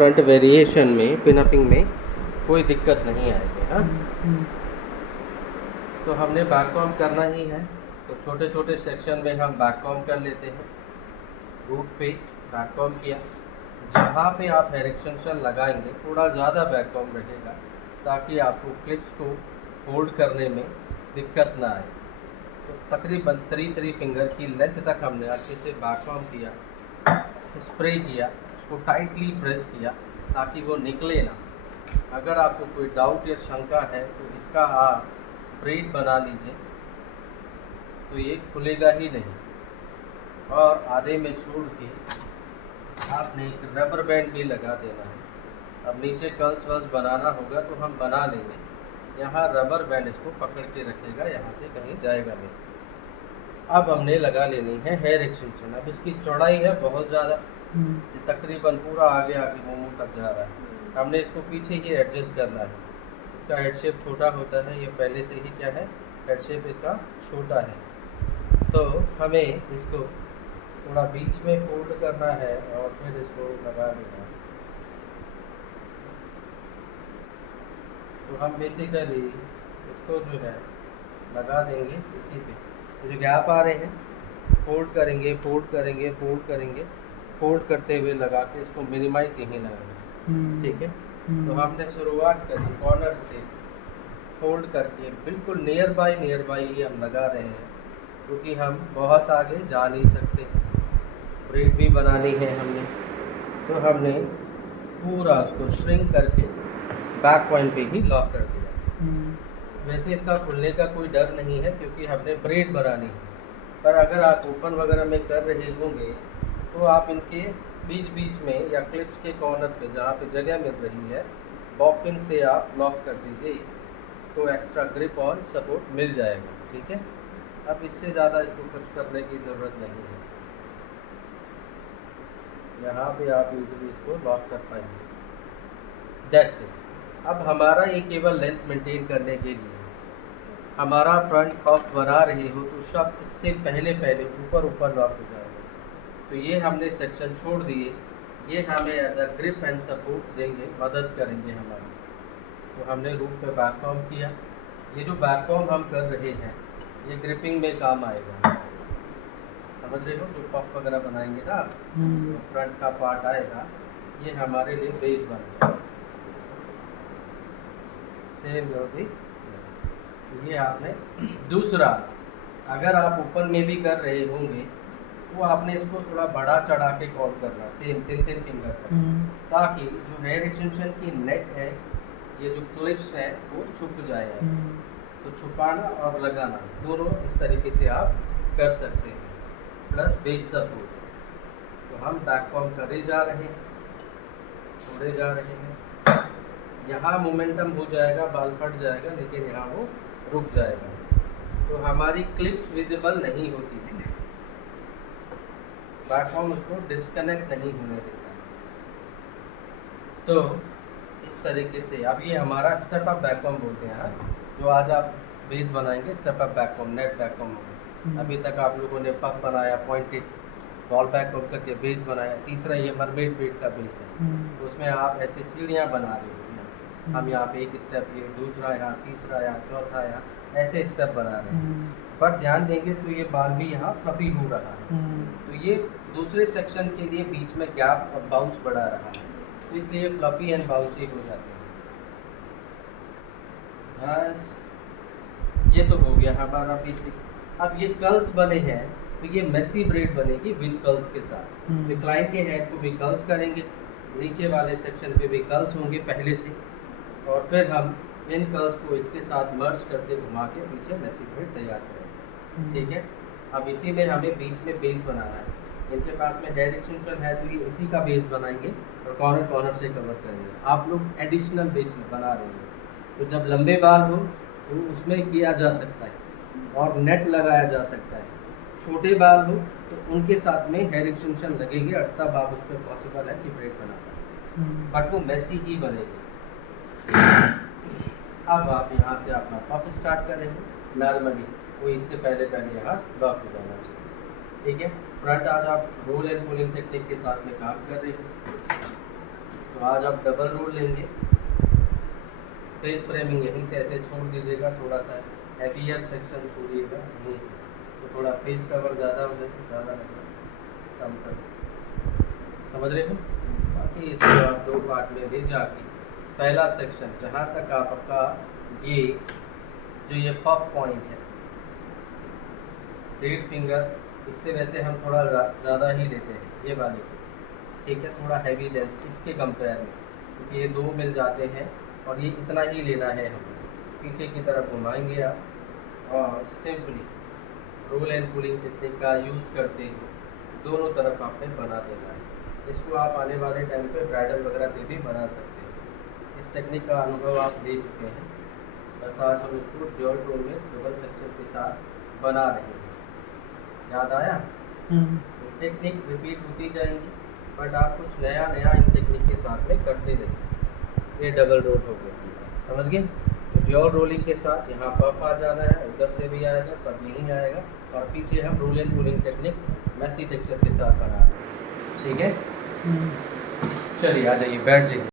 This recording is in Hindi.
फ्रंट वेरिएशन में पिनअपिंग में कोई दिक्कत नहीं आएगी। हाँ, तो हमने बैक कॉम करना ही है, तो छोटे छोटे सेक्शन में हम बैक कॉम कर लेते हैं। रूट पे बैक कॉम किया, जहाँ पे आप हेयर एक्सटेंशन लगाएंगे थोड़ा ज़्यादा बैक कॉम रहेगा ताकि आपको क्लिप्स को होल्ड करने में दिक्कत ना आए। तो तकरीबन 3 फिंगर की लेंथ तक हमने अच्छे से बैक कॉम किया, स्प्रे किया, उसको टाइटली प्रेस किया ताकि वो निकले ना। अगर आपको कोई डाउट या शंका है तो इसका आप ब्रेड बना लीजिए, तो ये खुलेगा ही नहीं। और आधे में छोड़ के आपने एक रबर बैंड भी लगा देना है। अब नीचे कर्ल्स वर्ल्स बनाना होगा तो हम बना लेंगे, यहाँ रबर बैंड इसको पकड़ के रखेगा, यहाँ से कहीं जाएगा नहीं। अब हमने लगा लेनी है हेयर एक्सटेंशन। अब इसकी चौड़ाई है बहुत ज़्यादा, ये तकरीबन पूरा आगे आगे मुंह तक जा रहा है। हमने इसको पीछे ही एडजस्ट करना है। इसका हेड शेप छोटा होता है, ये पहले से ही क्या है, हेड शेप इसका छोटा है। तो हमें इसको थोड़ा बीच में फोल्ड करना है और फिर इसको लगा देना है। तो हम बेसिकली इसको जो है लगा देंगे इसी पे। तो जो गैप आ रहे हैं फोल्ड करेंगे, फोल्ड करेंगे, फोल्ड करेंगे, फोल्ड करते हुए लगा के इसको मिनिमाइज यहीं लगाएंगे। ठीक है, तो हमने शुरुआत करी कॉर्नर से फोल्ड करके, बिल्कुल नियर बाय ही हम लगा रहे हैं क्योंकि हम बहुत आगे जा नहीं सकते। ब्रेड भी बनानी है हमने, तो हमने पूरा उसको श्रिंक करके बैक पॉइंट पे ही लॉक कर दिया। वैसे इसका खुलने का कोई डर नहीं है क्योंकि हमने ब्रेड बनानी है, पर अगर आप ओपन वगैरह में कर रहे होंगे तो आप इनके बीच बीच में या क्लिप्स के कॉर्नर पे जहाँ पे जगह मिल रही है बॉब पिन से आप लॉक कर दीजिए, इसको एक्स्ट्रा ग्रिप और सपोर्ट मिल जाएगा। ठीक है, अब इससे ज़्यादा इसको कुछ करने की ज़रूरत नहीं है। यहाँ पे आप इजीली इसको लॉक कर पाएंगे। That's it. अब हमारा ये केवल लेंथ मेंटेन करने के लिए, हमारा फ्रंट पफ बना रहे हो तो सब इससे पहले ऊपर लॉक हो जाएगा। तो ये हमने सेक्शन छोड़ दिए, ये हमें as a grip and support देंगे, मदद करेंगे हमारी। तो हमने रूट पे बैक कॉम किया। ये जो बैक कॉम हम कर रहे हैं ये ग्रिपिंग में काम आएगा, समझ रहे हो? जो पफ वगैरह बनाएंगे ना तो फ्रंट का पार्ट आएगा, ये हमारे लिए बेस बन गया। सेम भी ये आपने दूसरा, अगर आप ओपन में भी कर रहे होंगे तो आपने इसको थोड़ा बड़ा चढ़ा के कॉल करना, सेम 3 फिंगर तक, ताकि जो हेयर एक्सटेंशन की नेट है, ये जो क्लिप्स हैं वो छुप जाए। तो छुपाना और लगाना दोनों इस तरीके से आप कर सकते हैं, प्लस बेस सपोर्ट। तो हम बैक कॉम करे जा रहे हैं, छोड़े जा रहे हैं, यहाँ मोमेंटम हो जाएगा, बाल फट जाएगा, लेकिन यहाँ वो रुक जाएगा। तो हमारी क्लिप्स विजिबल नहीं होती, बैक कॉम उसको डिस्कनेक्ट नहीं होने देता। तो इस तरीके से अब ये हमारा स्टेप अप बैक कॉम बोलते हैं। जो आज आप बेस बनाएंगे step up back com, net back com होगा। अभी तक आप लोगों ने पफ बनाया, पॉइंटेड बॉल बैक कॉम करके बेस बनाया। तीसरा ये मरमेड ब्रेड का बेस है, तो उसमें आप ऐसे सीढ़ियाँ बना रहे हो, हम यहाँ पे एक स्टेप, ये दूसरा यहाँ, तीसरा यहाँ, चौथा यहाँ, ऐसे स्टेप बना रहे हैं। पर ध्यान देंगे तो ये बाल भी यहाँ फ्लफी हो रहा है, तो ये दूसरे सेक्शन के लिए बीच में गैप और बाउंस बढ़ा रहा है, तो इसलिए फ्लफी एंड बाउंसी हो जाते हैं। बस ये तो हो गया हमारा बेसिक। अब ये कर्ल्स बने हैं तो ये मेसी ब्रेड बनेगी विद कर्ल्स के साथ। विक्लाइन के हेड को भी कर्ल्स करेंगे, नीचे वाले सेक्शन पे भी कर्ल्स होंगे पहले से, और फिर हम इन कर्ल्स को इसके साथ मर्ज करके घुमा के पीछे मेसी ब्रेड तैयार करेंगे। ठीक है, अब इसी में हमें बीच में बेस बनाना है। इनके पास में हेयर एक्सटेंशन है तो ये इसी का बेस बनाएंगे और कॉर्नर से कवर करेंगे। आप लोग एडिशनल बेस बना रहे हैं, तो जब लंबे बाल हो तो उसमें किया जा सकता है और नेट लगाया जा सकता है। छोटे बाल हो तो उनके साथ में हेयर एक्सटेंशन लगेगी और तब आप उस पर पॉसिबल है कि ब्रेड बना पाए, बट वो मेसी ही बनेगी। अब आप यहाँ से अपना पफ स्टार्ट करेंगे नॉर्मली, कोई इससे पहले यहाँ लॉक हो जाना चाहिए। ठीक है, फ्रंट आज आप रोल एंड पुलिंग टेक्निक के साथ में काम कर रहे हो, तो तो आज आप डबल रोल लेंगे, फेस फ्रेमिंग यहीं से ऐसे छोड़ दीजिएगा, थोड़ा सा हैवियर सेक्शन छोड़िएगा यहीं से, तो थोड़ा फेस कवर ज़्यादा हो जाएगा, ज़्यादा लगेगा, कम कर, समझ रहे हो। बाकी इसको आप दो पार्ट में ले जाके पहला सेक्शन जहाँ तक आपका ये जो ये पफ पॉइंट है, 1.5 फिंगर, इससे वैसे हम थोड़ा ज़्यादा ही लेते हैं ये वाले को, ठीक है, थोड़ा हैवी लेंस इसके कंपेयर में, क्योंकि ये दो मिल जाते हैं और ये इतना ही लेना है हमें। पीछे की तरफ घुमाएंगे आप और simply roll and pulling technique का यूज़ करते हुए दोनों तरफ आपने बना देना है। इसको आप आने वाले टाइम पे ब्राइडल वगैरह पे भी बना सकते हैं। इस टेक्निक का अनुभव आप ले चुके हैं, बस आज हम इसको ड्यूल टोन में डबल सेक्शन के साथ बना रहे हैं। याद आया? टेक्निक रिपीट होती जाएंगी, बट आप कुछ नया नया इन टेक्निक के साथ में करते रहिए। ये डबल रोल हो गया, समझ गए। तो ड्यूल रोलिंग के साथ यहाँ पफ आ जाना है, उधर से भी आएगा, सब यहीं आएगा, और पीछे हम roll and pulling technique messy texture के साथ बना रहे हैं, ठीक है। चलिए आ जाइए, बैठ जाइए।